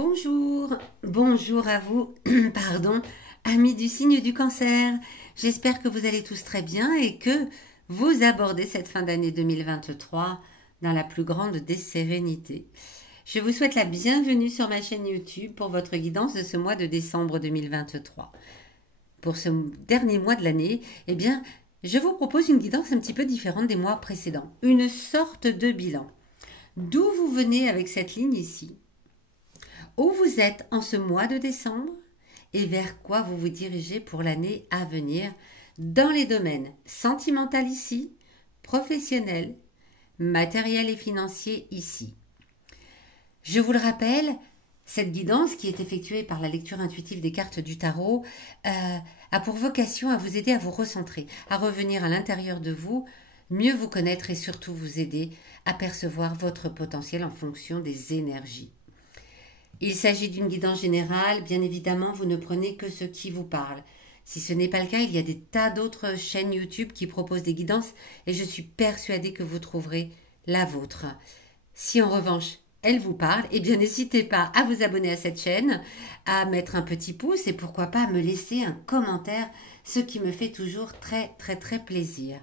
Bonjour, bonjour à vous, pardon, amis du signe du cancer. J'espère que vous allez tous très bien et que vous abordez cette fin d'année 2023 dans la plus grande des sérénités. Je vous souhaite la bienvenue sur ma chaîne YouTube pour votre guidance de ce mois de décembre 2023. Pour ce dernier mois de l'année, eh bien, je vous propose une guidance un petit peu différente des mois précédents, une sorte de bilan. D'où vous venez avec cette ligne ici? Où vous êtes en ce mois de décembre et vers quoi vous vous dirigez pour l'année à venir dans les domaines sentimental ici, professionnel, matériel et financier ici. Je vous le rappelle, cette guidance qui est effectuée par la lecture intuitive des cartes du tarot a pour vocation à vous aider à vous recentrer, à revenir à l'intérieur de vous, mieux vous connaître et surtout vous aider à percevoir votre potentiel en fonction des énergies. Il s'agit d'une guidance générale, bien évidemment, vous ne prenez que ce qui vous parle. Si ce n'est pas le cas, il y a des tas d'autres chaînes YouTube qui proposent des guidances et je suis persuadée que vous trouverez la vôtre. Si en revanche, elle vous parle, eh bien n'hésitez pas à vous abonner à cette chaîne, à mettre un petit pouce et pourquoi pas à me laisser un commentaire, ce qui me fait toujours très plaisir.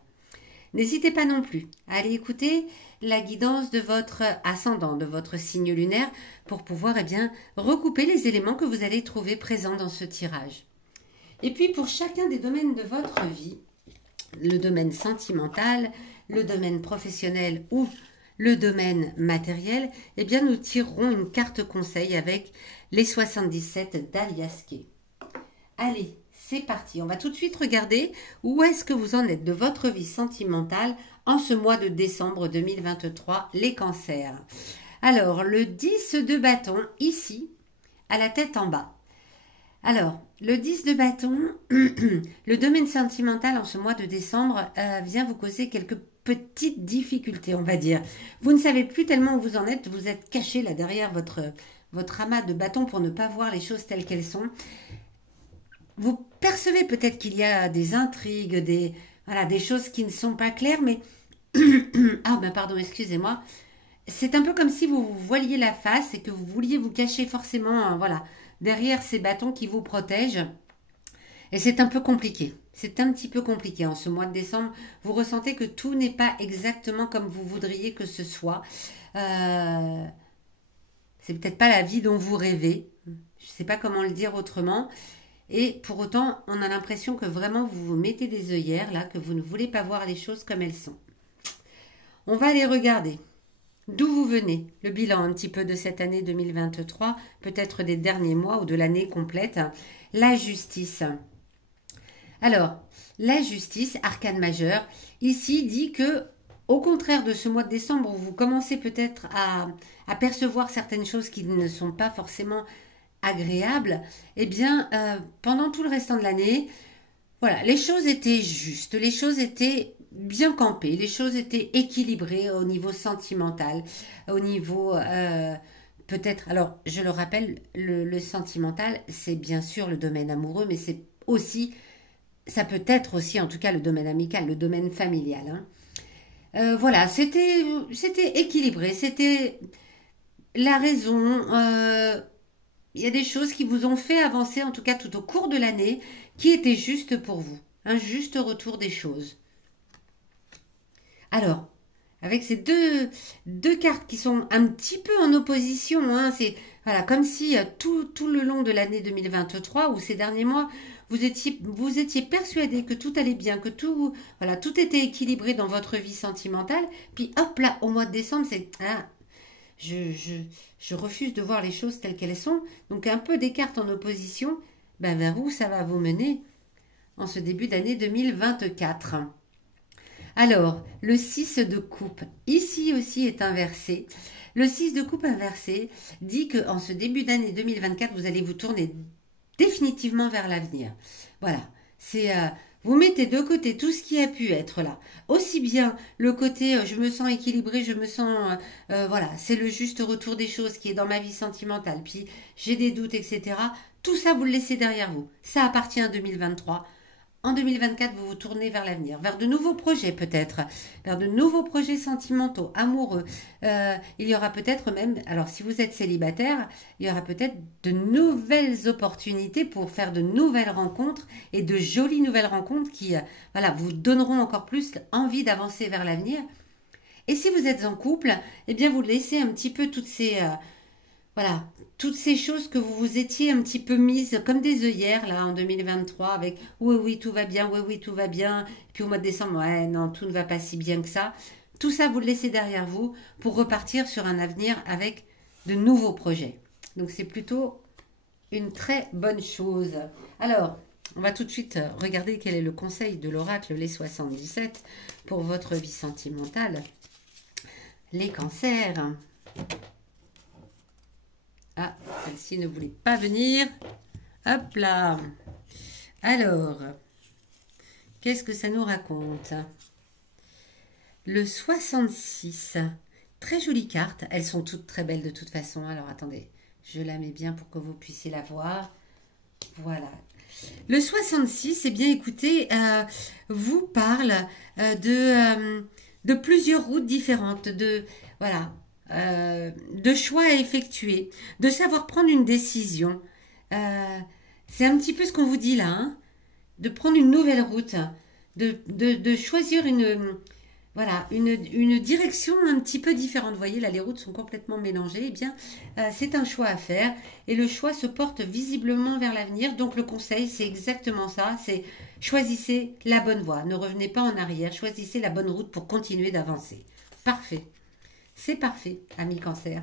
N'hésitez pas non plus à aller écouter la guidance de votre ascendant, de votre signe lunaire, pour pouvoir recouper les éléments que vous allez trouver présents dans ce tirage. Et puis pour chacun des domaines de votre vie, le domaine sentimental, le domaine professionnel ou le domaine matériel, eh bien nous tirerons une carte conseil avec les 77 d'Aliaské. Allez, c'est parti, on va tout de suite regarder où est-ce que vous en êtes de votre vie sentimentale en ce mois de décembre 2023, les cancers. Alors, le 10 de bâton, ici, à la tête en bas. Alors, le 10 de bâton, le domaine sentimental en ce mois de décembre vient vous causer quelques petites difficultés, on va dire. Vous ne savez plus tellement où vous en êtes, vous êtes caché là derrière votre amas de bâton pour ne pas voir les choses telles qu'elles sont. Vous percevez peut-être qu'il y a des intrigues, des choses qui ne sont pas claires, mais... ah ben pardon, excusez-moi. C'est un peu comme si vous voiliez la face et que vous vouliez vous cacher forcément derrière ces bâtons qui vous protègent. Et c'est un peu compliqué. C'est un petit peu compliqué en ce mois de décembre. Vous ressentez que tout n'est pas exactement comme vous voudriez que ce soit. C'est peut-être pas la vie dont vous rêvez. Je ne sais pas comment le dire autrement. Et pour autant, on a l'impression que vraiment vous vous mettez des œillères là, que vous ne voulez pas voir les choses comme elles sont. On va aller regarder d'où vous venez, le bilan un petit peu de cette année 2023, peut-être des derniers mois ou de l'année complète. La justice. Alors, la justice, arcane majeur, ici dit que, au contraire de ce mois de décembre où vous commencez peut-être à percevoir certaines choses qui ne sont pas forcément agréable, eh bien, pendant tout le restant de l'année, voilà, les choses étaient justes, les choses étaient bien campées, les choses étaient équilibrées au niveau sentimental, au niveau peut-être, alors je le rappelle, le sentimental, c'est bien sûr le domaine amoureux, mais c'est aussi, ça peut être aussi en tout cas le domaine amical, le domaine familial. Voilà, c'était équilibré, c'était la raison... il y a des choses qui vous ont fait avancer, en tout cas tout au cours de l'année, qui étaient justes pour vous. Un juste retour des choses. Alors, avec ces deux cartes qui sont un petit peu en opposition, c'est voilà, comme si tout le long de l'année 2023 ou ces derniers mois, vous étiez persuadé que tout allait bien, que tout était équilibré dans votre vie sentimentale. Puis hop là, au mois de décembre, c'est... Je refuse de voir les choses telles qu'elles sont. Donc un peu des cartes en opposition, vers où ça va vous mener en ce début d'année 2024. Alors, le 6 de coupe, ici aussi est inversé. Le 6 de coupe inversé dit qu'en ce début d'année 2024, vous allez vous tourner définitivement vers l'avenir. Voilà, c'est... vous mettez de côté tout ce qui a pu être là. Aussi bien le côté je me sens équilibré, je me sens... voilà, c'est le juste retour des choses qui est dans ma vie sentimentale. Puis j'ai des doutes, etc. Tout ça, vous le laissez derrière vous. Ça appartient à 2023. en 2024, vous vous tournez vers l'avenir, vers de nouveaux projets peut-être, vers de nouveaux projets sentimentaux, amoureux. Il y aura peut-être même, alors si vous êtes célibataire, il y aura peut-être de nouvelles opportunités pour faire de nouvelles rencontres et de jolies nouvelles rencontres qui, voilà, vous donneront encore plus envie d'avancer vers l'avenir. Et si vous êtes en couple, eh bien vous laissez un petit peu voilà, toutes ces choses que vous vous étiez un petit peu mises comme des œillères là en 2023 avec oui, oui, tout va bien, oui, oui, tout va bien. Puis au mois de décembre, ouais, non, tout ne va pas si bien que ça. Tout ça, vous le laissez derrière vous pour repartir sur un avenir avec de nouveaux projets. Donc c'est plutôt une très bonne chose. Alors, on va tout de suite regarder quel est le conseil de l'oracle les 77 pour votre vie sentimentale. Les cancers. Ah, celle-ci ne voulait pas venir. Hop là. Alors, qu'est-ce que ça nous raconte? Le 66. Très jolie carte. Elles sont toutes très belles de toute façon. Alors, attendez. Je la mets bien pour que vous puissiez la voir. Voilà. Le 66, eh bien, écoutez, vous parle de plusieurs routes différentes. Voilà. De choix à effectuer, de savoir prendre une décision. C'est un petit peu ce qu'on vous dit là, hein, de prendre une nouvelle route, de choisir voilà, une direction un petit peu différente. Vous voyez, là, les routes sont complètement mélangées. Eh bien, c'est un choix à faire et le choix se porte visiblement vers l'avenir. Donc, le conseil, c'est exactement ça, c'est choisissez la bonne voie. Ne revenez pas en arrière, choisissez la bonne route pour continuer d'avancer. Parfait. C'est parfait, amis cancer.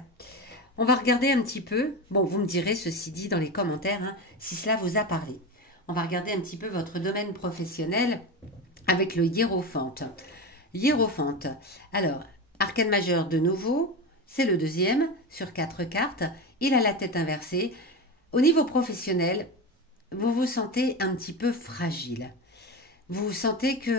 On va regarder un petit peu, bon, vous me direz ceci dit dans les commentaires, hein, si cela vous a parlé. On va regarder un petit peu votre domaine professionnel avec le hiérophante. Hiérophante, alors, arcane majeur de nouveau, c'est le deuxième sur 4 cartes. Il a la tête inversée. Au niveau professionnel, vous vous sentez un petit peu fragile. Vous sentez que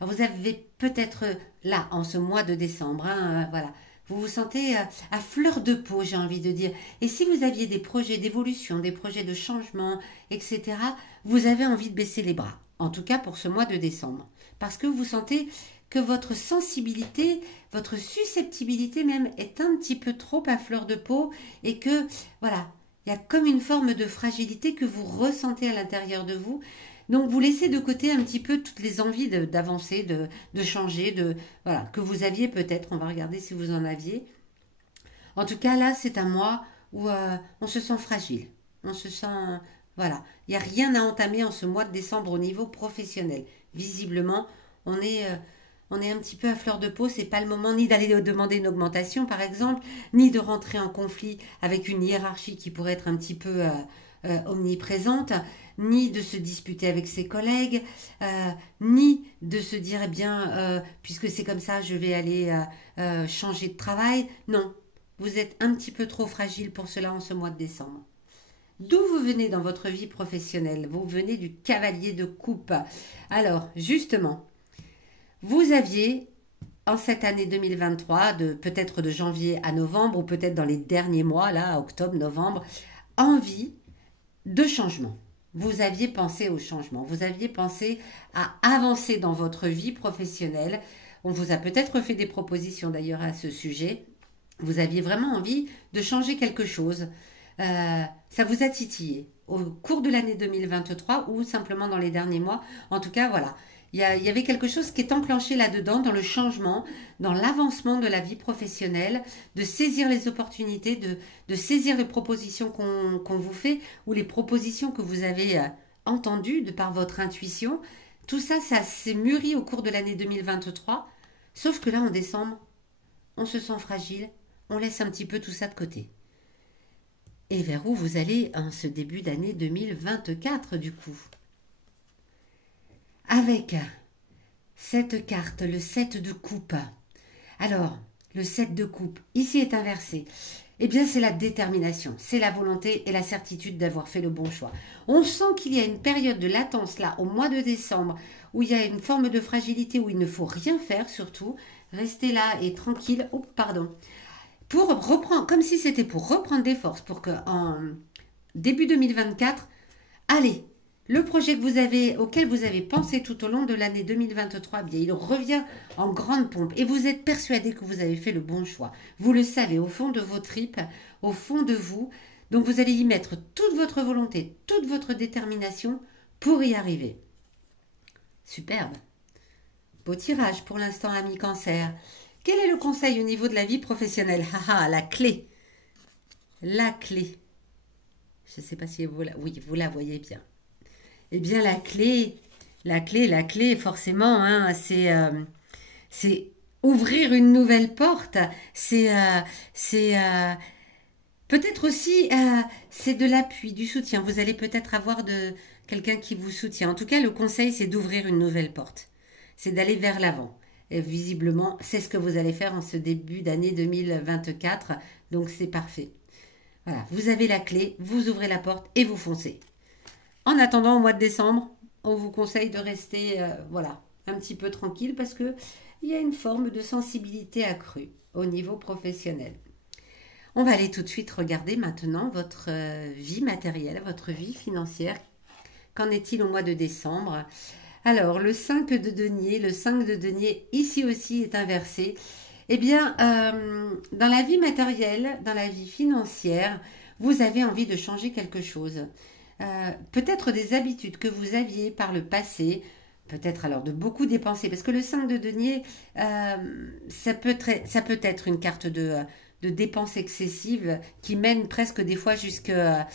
vous avez peut-être là, en ce mois de décembre, hein, voilà, vous vous sentez à fleur de peau, j'ai envie de dire. Et si vous aviez des projets d'évolution, des projets de changement, etc., vous avez envie de baisser les bras. En tout cas pour ce mois de décembre. Parce que vous sentez que votre sensibilité, votre susceptibilité même est un petit peu trop à fleur de peau et que, voilà, il y a comme une forme de fragilité que vous ressentez à l'intérieur de vous. Donc, vous laissez de côté un petit peu toutes les envies d'avancer, de changer, voilà, que vous aviez peut-être. On va regarder si vous en aviez. En tout cas, là, c'est un mois où on se sent fragile. On se sent... Voilà. Il n'y a rien à entamer en ce mois de décembre au niveau professionnel. Visiblement, on est un petit peu à fleur de peau. C'est pas le moment ni d'aller demander une augmentation, par exemple, ni de rentrer en conflit avec une hiérarchie qui pourrait être un petit peu omniprésente, ni de se disputer avec ses collègues, ni de se dire, eh bien, puisque c'est comme ça, je vais aller changer de travail. Non, vous êtes un petit peu trop fragile pour cela en ce mois de décembre. D'où vous venez dans votre vie professionnelle? Vous venez du cavalier de coupe. Alors, justement, vous aviez, en cette année 2023, peut-être de janvier à novembre, ou peut-être dans les derniers mois, là, octobre, novembre, envie de changement. Vous aviez pensé au changement, vous aviez pensé à avancer dans votre vie professionnelle. On vous a peut-être fait des propositions d'ailleurs à ce sujet. Vous aviez vraiment envie de changer quelque chose. Ça vous a titillé au cours de l'année 2023 ou simplement dans les derniers mois. En tout cas, voilà. Il y avait quelque chose qui est enclenché là-dedans, dans le changement, dans l'avancement de la vie professionnelle, de saisir les opportunités, de saisir les propositions qu'on vous fait ou les propositions que vous avez entendues de par votre intuition. Tout ça, ça s'est mûri au cours de l'année 2023. Sauf que là, en décembre, on se sent fragile, on laisse un petit peu tout ça de côté. Et vers où vous allez en ce début d'année 2024 du coup? Avec cette carte, le 7 de coupe. Alors, le 7 de coupe, ici est inversé. Eh bien, c'est la détermination, c'est la volonté et la certitude d'avoir fait le bon choix. On sent qu'il y a une période de latence là, au mois de décembre, où il y a une forme de fragilité, où il ne faut rien faire surtout. Rester là et tranquille. Oh, pardon. Pour reprendre, comme si c'était pour reprendre des forces, pour que en début 2024, allez, le projet que vous avez, auquel vous avez pensé tout au long de l'année 2023, eh bien, il revient en grande pompe et vous êtes persuadé que vous avez fait le bon choix. Vous le savez au fond de vos tripes, au fond de vous. Donc vous allez y mettre toute votre volonté, toute votre détermination pour y arriver. Superbe. Beau tirage pour l'instant, ami Cancer. Quel est le conseil au niveau de la vie professionnelle? Haha, la clé. La clé. Je ne sais pas si vous la... Oui, vous la voyez bien. Eh bien, la clé, forcément, hein, c'est ouvrir une nouvelle porte. Peut-être aussi, c'est de l'appui, du soutien. Vous allez peut-être avoir quelqu'un qui vous soutient. En tout cas, le conseil, c'est d'ouvrir une nouvelle porte. C'est d'aller vers l'avant. Et visiblement, c'est ce que vous allez faire en ce début d'année 2024. Donc, c'est parfait. Voilà, vous avez la clé, vous ouvrez la porte et vous foncez. En attendant, au mois de décembre, on vous conseille de rester voilà, un petit peu tranquille parce qu'il y a une forme de sensibilité accrue au niveau professionnel. On va aller tout de suite regarder maintenant votre vie matérielle, votre vie financière. Qu'en est-il au mois de décembre? Alors, le 5 de denier, ici aussi est inversé. Eh bien, dans la vie matérielle, dans la vie financière, vous avez envie de changer quelque chose. Peut-être des habitudes que vous aviez par le passé, peut-être alors de beaucoup dépenser, parce que le 5 de denier, ça peut être une carte de dépenses excessives qui mène presque des fois jusqu'à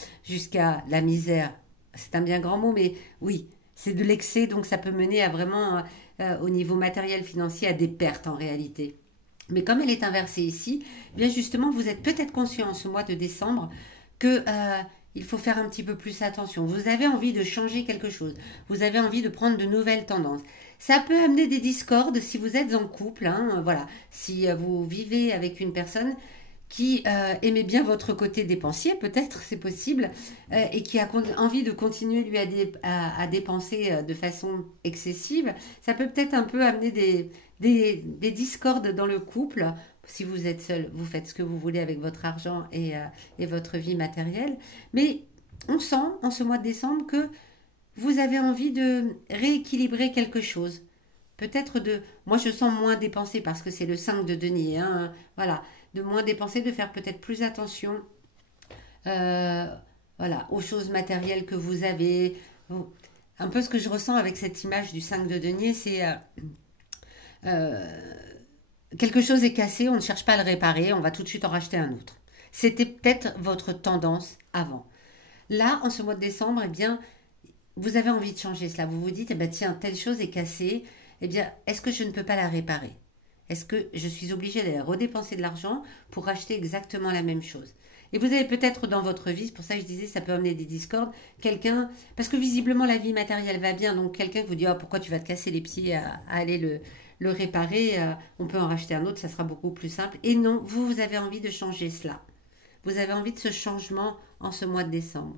la misère. C'est un bien grand mot, mais oui, c'est de l'excès, donc ça peut mener à vraiment, au niveau matériel financier, à des pertes en réalité. Mais comme elle est inversée ici, bien justement, vous êtes peut-être conscient ce mois de décembre que il faut faire un petit peu plus attention. Vous avez envie de changer quelque chose. Vous avez envie de prendre de nouvelles tendances. Ça peut amener des discordes si vous êtes en couple. Hein, voilà. Si vous vivez avec une personne qui aimait bien votre côté dépensier, peut-être, c'est possible, et qui a envie de continuer lui à dépenser de façon excessive, ça peut peut-être un peu amener des discordes dans le couple. Si vous êtes seul, vous faites ce que vous voulez avec votre argent et votre vie matérielle. Mais on sent en ce mois de décembre que vous avez envie de rééquilibrer quelque chose. Peut-être moi je sens moins dépenser parce que c'est le 5 de denier. Hein, voilà, de moins dépenser, de faire peut-être plus attention voilà, aux choses matérielles que vous avez. Un peu ce que je ressens avec cette image du 5 de denier, c'est... quelque chose est cassé, on ne cherche pas à le réparer, on va tout de suite en racheter un autre. C'était peut-être votre tendance avant. Là, en ce mois de décembre, eh bien, vous avez envie de changer cela. Vous vous dites, eh bien, tiens, telle chose est cassée, eh bien, est-ce que je ne peux pas la réparer? Est-ce que je suis obligée d'aller redépenser de l'argent pour racheter exactement la même chose? Et vous avez peut-être dans votre vie, c'est pour ça que je disais, ça peut amener des discordes, quelqu'un, parce que visiblement la vie matérielle va bien, donc quelqu'un qui vous dit, oh, pourquoi tu vas te casser les pieds à aller le réparer, on peut en racheter un autre, ça sera beaucoup plus simple. Et non, vous avez envie de changer cela. Vous avez envie de ce changement en ce mois de décembre.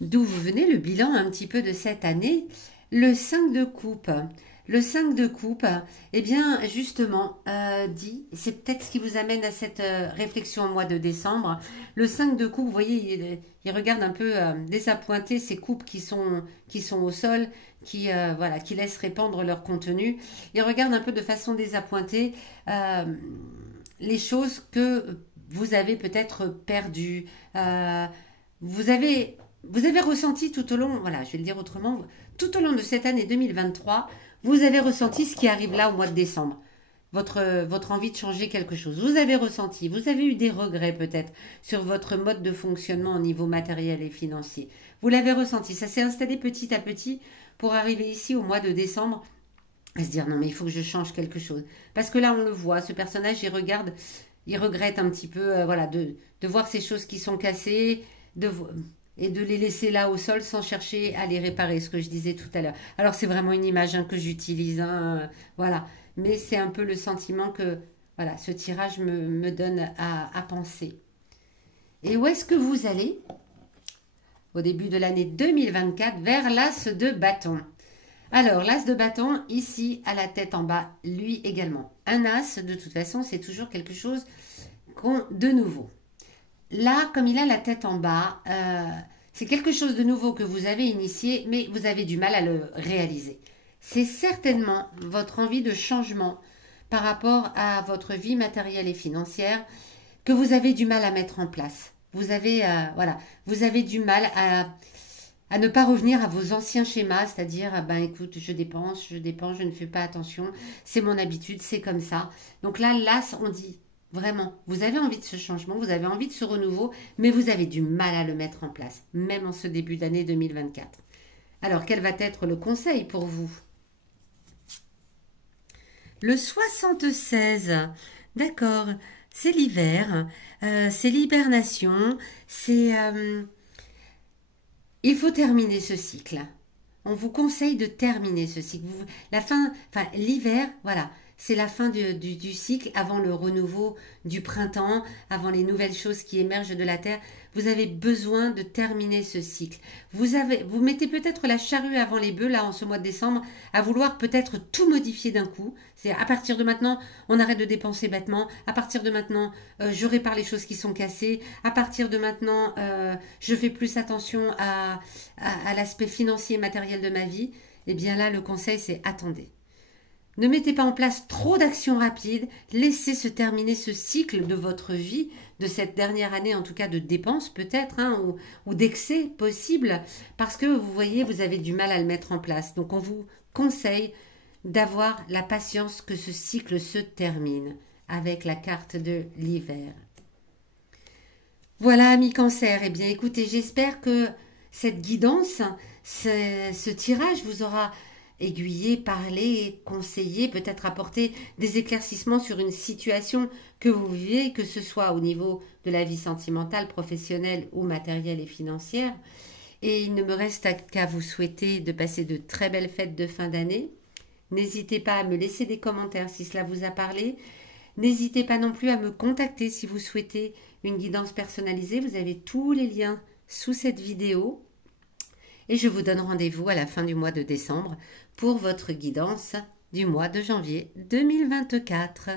D'où vous venez le bilan un petit peu de cette année, le 5 de coupe. Le 5 de coupe, eh bien, justement, c'est peut-être ce qui vous amène à cette réflexion au mois de décembre. Le 5 de coupe, vous voyez, il regarde un peu désappointé ces coupes qui sont au sol, voilà, qui laissent répandre leur contenu. Il regarde un peu de façon désappointée les choses que vous avez peut-être perdues. Vous avez ressenti tout au long, voilà, je vais le dire autrement, tout au long de cette année 2023, vous avez ressenti ce qui arrive là au mois de décembre. Votre envie de changer quelque chose. Vous avez ressenti, vous avez eu des regrets peut-être sur votre mode de fonctionnement au niveau matériel et financier. Vous l'avez ressenti, ça s'est installé petit à petit pour arriver ici au mois de décembre à se dire non mais il faut que je change quelque chose. Parce que là on le voit, ce personnage il regrette un petit peu voilà, de voir ces choses qui sont cassées, et de les laisser là au sol sans chercher à les réparer, ce que je disais tout à l'heure. Alors c'est vraiment une image que j'utilise, hein, voilà. Mais c'est un peu le sentiment que voilà, ce tirage me donne à penser. Et où est-ce que vous allez au début de l'année 2024 vers l'as de bâton? Alors, l'as de bâton, ici, à la tête en bas, lui également. Un as, de toute façon, c'est toujours quelque chose de nouveau. Là, comme il a la tête en bas, C'est quelque chose de nouveau que vous avez initié, mais vous avez du mal à le réaliser. C'est certainement votre envie de changement par rapport à votre vie matérielle et financière que vous avez du mal à mettre en place. Vous avez, voilà, vous avez du mal à ne pas revenir à vos anciens schémas, c'est-à-dire, ben écoute, je dépense, je ne fais pas attention, c'est mon habitude, c'est comme ça. Donc là, on dit vraiment, vous avez envie de ce changement, vous avez envie de ce renouveau, mais vous avez du mal à le mettre en place, même en ce début d'année 2024. Alors, quel va être le conseil pour vous? Le 76, d'accord, c'est l'hiver, c'est l'hibernation, c'est... il faut terminer ce cycle. On vous conseille de terminer ce cycle. La fin, enfin l'hiver, voilà, c'est la fin du cycle avant le renouveau du printemps, avant les nouvelles choses qui émergent de la terre. Vous avez besoin de terminer ce cycle. Vous mettez peut-être la charrue avant les bœufs, là, en ce mois de décembre, à vouloir peut-être tout modifier d'un coup. C'est à partir de maintenant, on arrête de dépenser bêtement. À partir de maintenant, je répare les choses qui sont cassées. À partir de maintenant, je fais plus attention à l'aspect financier et matériel de ma vie. Eh bien là, le conseil, c'est attendez. Ne mettez pas en place trop d'actions rapides, laissez se terminer ce cycle de votre vie, de cette dernière année en tout cas de dépenses peut-être, hein, ou d'excès possible, parce que vous voyez, vous avez du mal à le mettre en place. Donc on vous conseille d'avoir la patience que ce cycle se termine avec la carte de l'hiver. Voilà, amis Cancer, eh bien écoutez, j'espère que cette guidance, ce tirage vous aura aiguiller, parler, conseiller, peut-être apporter des éclaircissements sur une situation que vous vivez, que ce soit au niveau de la vie sentimentale, professionnelle ou matérielle et financière. Et il ne me reste qu'à vous souhaiter de passer de très belles fêtes de fin d'année. N'hésitez pas à me laisser des commentaires si cela vous a parlé. N'hésitez pas non plus à me contacter si vous souhaitez une guidance personnalisée. Vous avez tous les liens sous cette vidéo. Et je vous donne rendez-vous à la fin du mois de décembre pour votre guidance du mois de janvier 2024.